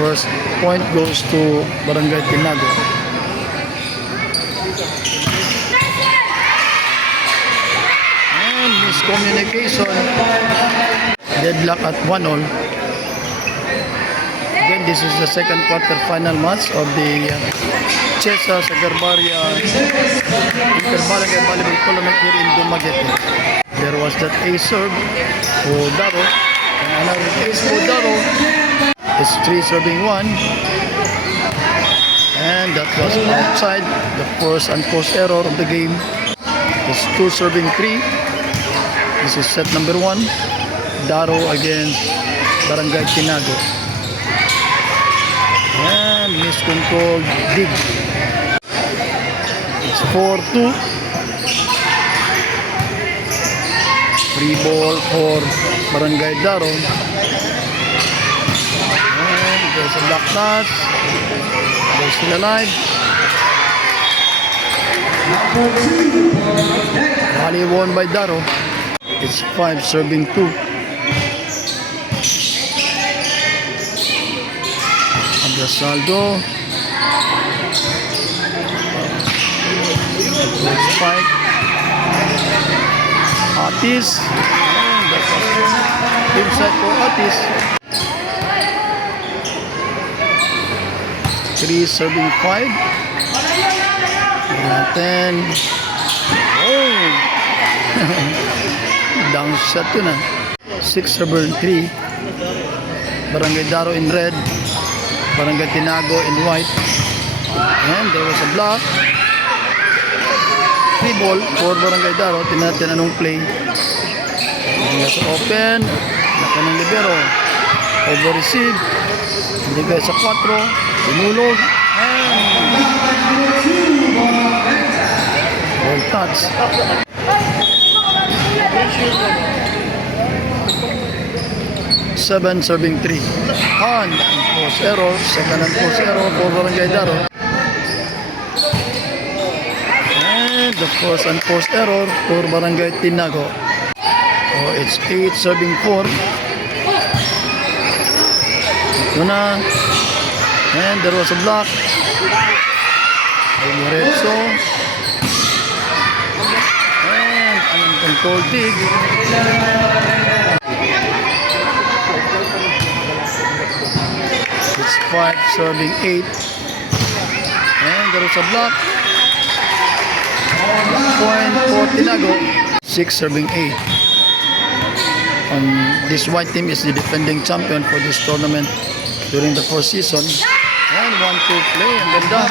First point goes to Barangay Tinago. And miscommunication. Deadlock at 1-all. Again, this is the second quarter-final match of the Chesa Sagarbaria Interbarangay Volleyball Tournament here in Dumaguete. There was that ace serve for Daro, and another ace for Daro. It's 3 serving 1, and that was outside the first unforced error of the game. It's 2 serving 3. This is set number 1. Daro against Barangay Tinago. And miscontrolled dig. It's 4-2. Free ball for Barangay Daro. And there's a block pass. They're still alive. Rally won by Daro. It's 5 serving 2. Abrasaldo. Spike. Atis. Inside for Atis. 3 serving 5. And 10. Oh! Down shot to na. 6 serving 3. Barangay Daro in red. Barangay Tinago in white. And there was a block. Free ball for Barangay Daro. Tinatin anong play. Let's open. Laka ng libero. Over receive. Hindi guys sa 4. Tinulog. And ball touch. Seven serving 3. On unforced error. Second unforced error for Barangay Daro. And the first unforced error for Barangay Tinago. So it's 8 serving 4. Ito na. And there was a block. Diretso. And an uncontrolled dig. It's 5 serving 8. And there was a block. Point for Tinago. 6 serving 8. And this white team is the defending champion for this tournament during the first season. And 1-2 play. Ang ganda.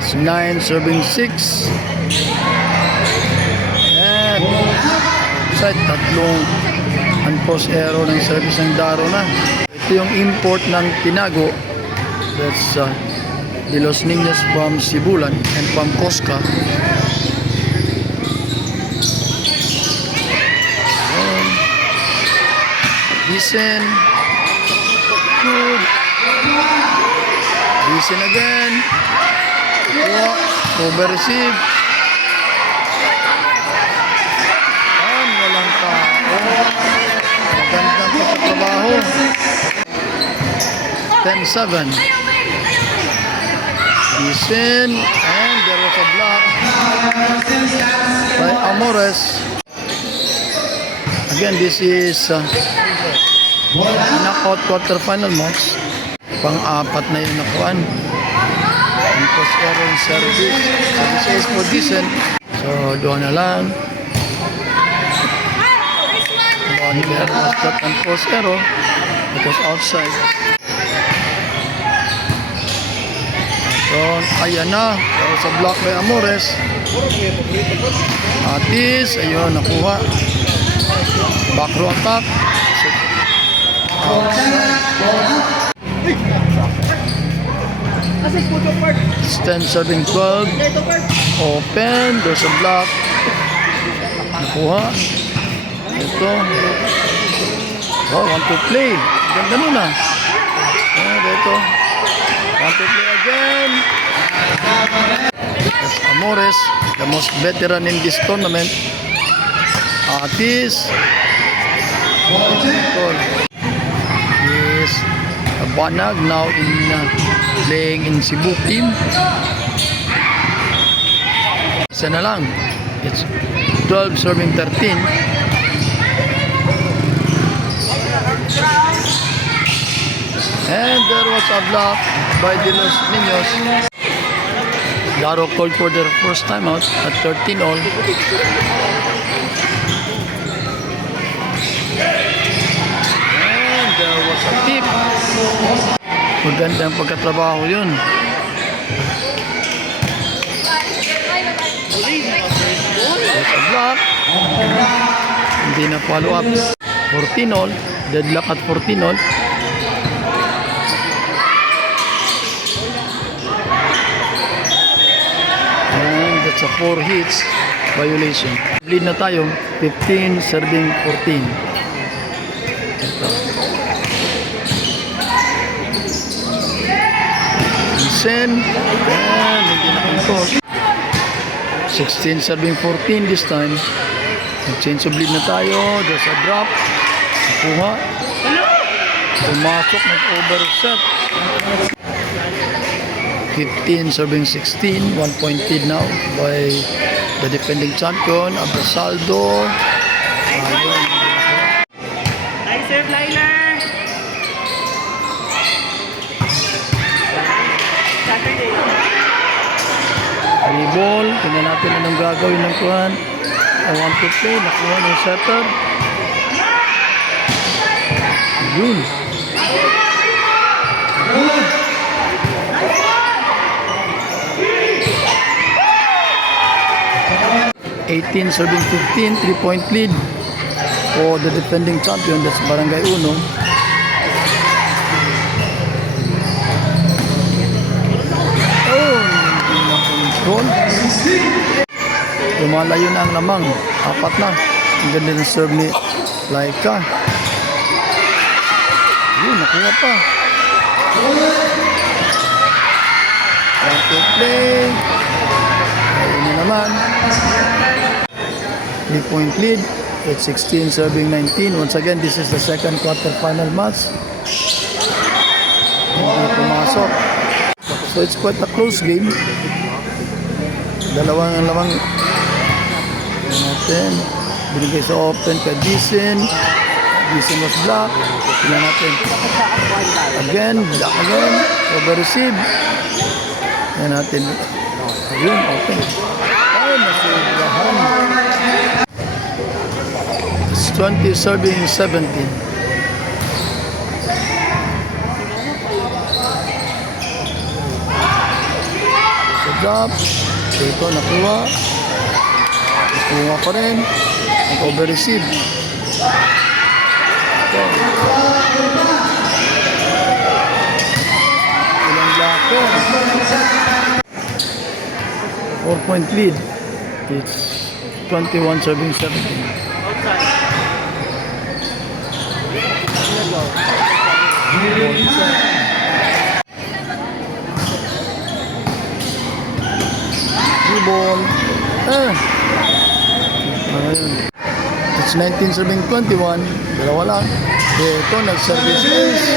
It's 9 serving 6. And outside, tatlong unforced error ng service ng Daro na. Ito yung import ng Tinago. That's De Los Niños from Sibulan and from Cosca. Decent. Good. Decent again. Over receive. And walang tao. Magandang pagkatrabaho. 10-7. Decent. And there was a block by Amores. Again, this is knockout quarterfinal match. Pang-apat na yung nakuan. Ang post error in service. Service is for decent. So, doon na lang. There was that and post error. It was outside. So, ayan na. There was a block by Amores. Atis. Ayun, nakuha. Back row attack. It's 10 serving 12. Open. There's a block. Nakuha. Ito. Oh, 1-2 play. Ganda nun ah. Ito. 1-2 play again. That's Amores, the most veteran in this tournament. Atis. Yes, Banag now playing in Cebu team. Isa na lang. It's 12 serving 13. And there was a block by De Los Niños. Laro called for their first time out at 13 all. And there was a tip. Magandang pagkatrabaho yun. There's a block. Hindi na follow up. 14 all. Deadlock at 14 all. And that's a 4 hits violation. Lead na tayo. 15 serving 14. Ito. Sen. And hindi na control. 16 serving 14 this time. Change of lead na tayo. There's a drop. Nakuha. Pumasok. Nag-overset. 15 serving 16. 1 point lead now by the defending champion, Abrasaldo. Ayun. Nice serve, Liner! Saturday. Free ball. Tingnan natin anong gagawin ng kuhan. I want to play. Nakuha ng setter. Yun. Good. #18 serving 15. 3-point lead for the defending champion. That's Barangay Uno. Control. Lumalayo na ang lamang. 4 na. Ang ganda ng serve ni Laika. Yun, nakuha pa. Want to play. Ayun na naman. 3-point lead. It's 16 serving 19. Once again, this is the second quarter-final match. Hindi pumasok. So it's quite a close game. Dalawang lamang natin. Binigay sa open kay Dicen. Dicen was blocked. Tingnan natin. Again, block again. Over receive. Tingnan natin. Ayun, open. Ay, nasilahan. It's 20 serving 17. Drop. Ito, nakuha. Nakuha pa rin. Nag-over-receive. Ito. Ilang lako. 4-point lead. It's 21 serving 17. Ball. Ayun. It's 19 serving 21. Dalawa lang. Ito, nag-service ace.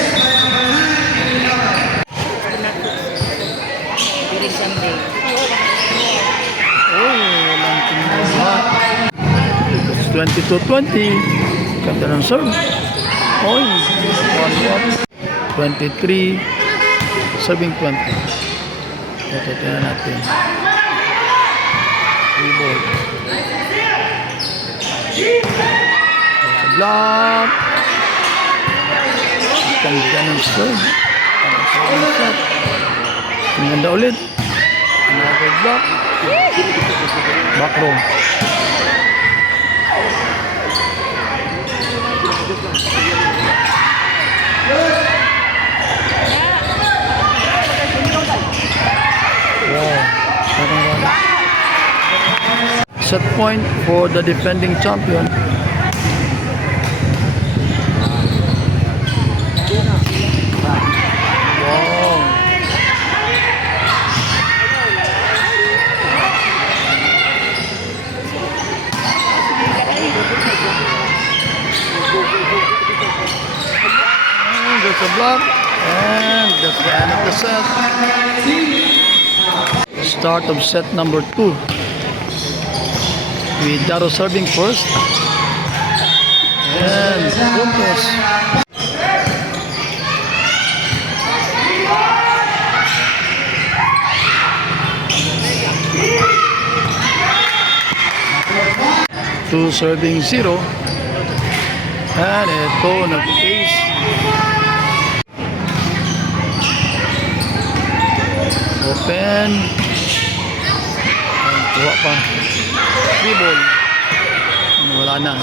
Oh, walang tingnan. It's 22-20. Ganda ng serve. Oh, 23 serving 20. Ito, tingnan natin. Ball. Block. Ganda ng serve. Ang ganda ulit. Another block. Back row. Wow. Set point for the defending champion. Wow. There's a block. And that's the end of the set. Start of set number 2. With Daro serving first. And puntos. Two serving 0. And ito nag-ace. Open. And kuha pa. 3 ball. Wala na.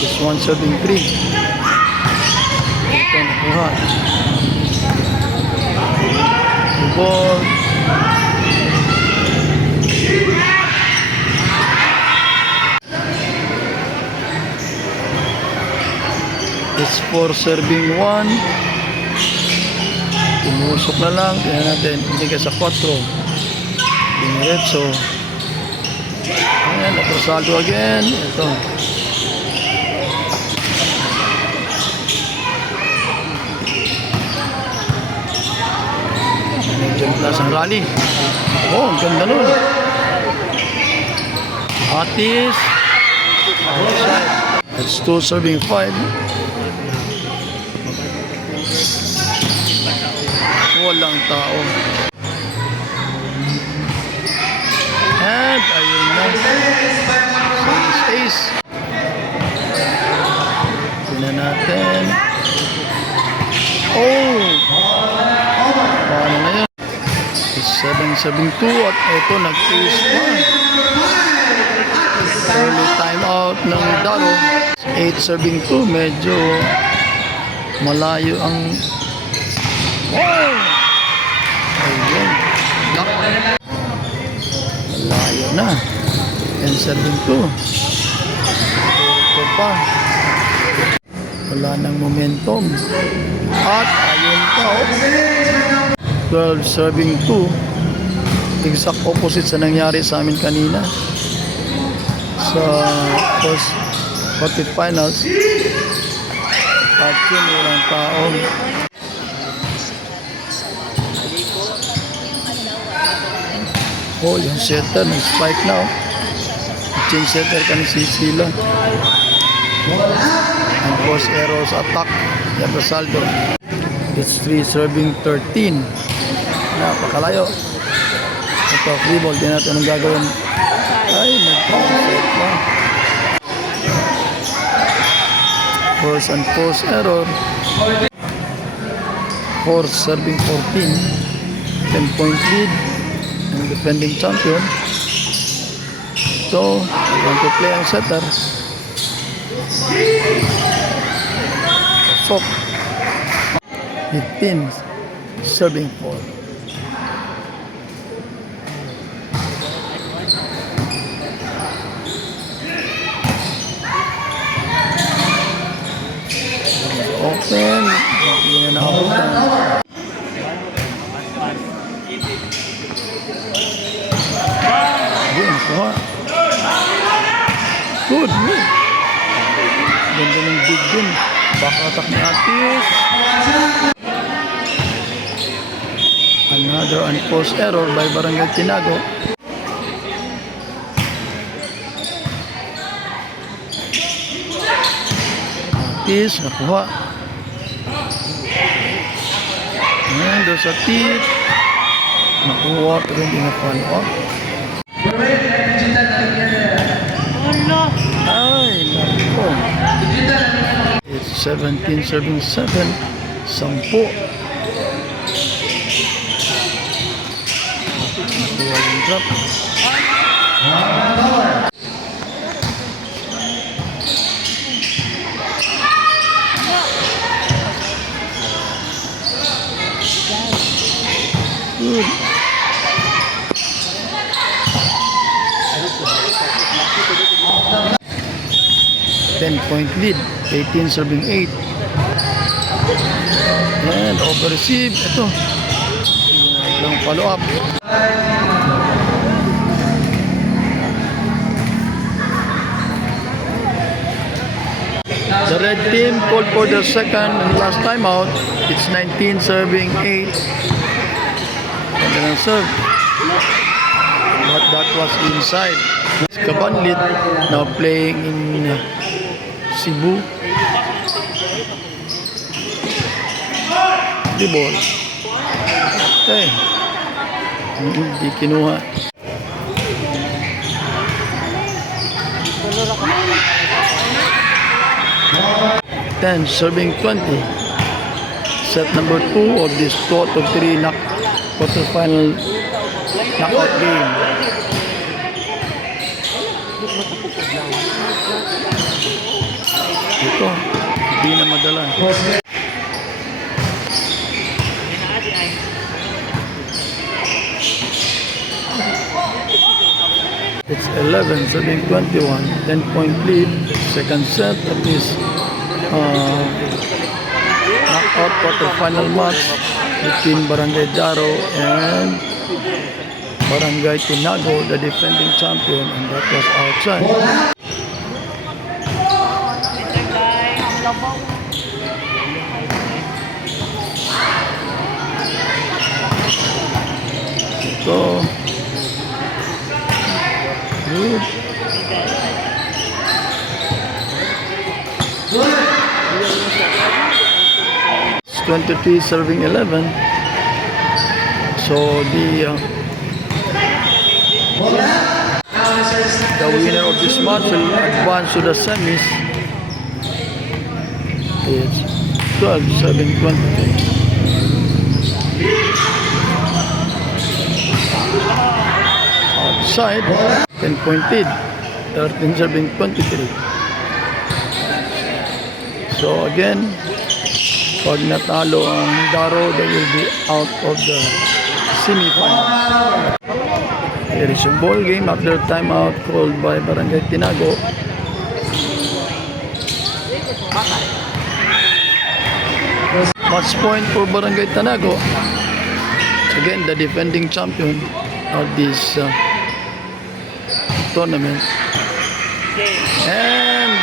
This one serving 3. Ito nakuha. 2 ball. It's 4 serving 1. Tumusok na lang. Tingnan natin. Hindi ka sa 4. Diniretso. Ayan. Napasaldo again. Ito. Medyo mataas ang rally. Oh, ang ganda nun. Atis. Outside. That's 2 serving 5. Walang tao. And ayun na. Ace. Tingnan natin. Oh! Paano na yun? 7-7-2 at ito nag-ace pa. Early time out ng Daro. 8-7-2. Medyo malayo ang oh! Ayun. Malayo na. 10-7-2. Ito pa. Wala nang momentum. At ayun pa. Oh. 12-7-2. Exact opposite sa nangyari sa amin kanina. Sa first quarterfinals. At yun, walang tao. Oh, yung setter, nag-spike na. Change setter ka ni Sisila. And force arrow sa attack. Yan, Rosaldo. It's 3 serving 13. Napakalayo. Ito, free ball. Di natin anong gagawin. Ay, nag-set pa. Force and force error. Force serving 14. 10-point lead. Ang defending champion. So, going to play ang setter. Sok. 15. Serving 4. Open. Hindi na nakabutan. Good. Good. Ganda ng big din. Back attack ni Atis. Another unforced error by Barangay Tinago. Atis, nakuha. Ayan, doon sa tip. Nakuha, pero hindi na-follow up. Ay, naku. It's 17 serving 7. 10. Nakuha yung drop. Good. 10-point lead. 18 serving 8. And over receive. Ito. Walang follow up. The red team called for the second and last timeout. It's 19 serving 8. And then serve. But that was inside. Kabanlit now playing in Cebu. The ball. Okay. Hindi kinuha. Ten serving 20. Set number 2 of this 2 out of 3 quarterfinal knockout game. Ito, hindi na madala. It's 11, 7, 21, 10-point lead. Second set of this knockout quarterfinal match between Barangay Daro and Barangay Tinago, the defending champion, and that was outside. So, good. It's 23 serving 11. So the winner of this match will advance to the semis. It's 12 serving 20. Outside, 10-point lead, 13 serving 23. So again, pag natalo ang Daro, they will be out of the semifinals. There is a ball game after timeout called by Barangay Tinago. Match point for Barangay Tinago. Again, the defending champion of this tournament. And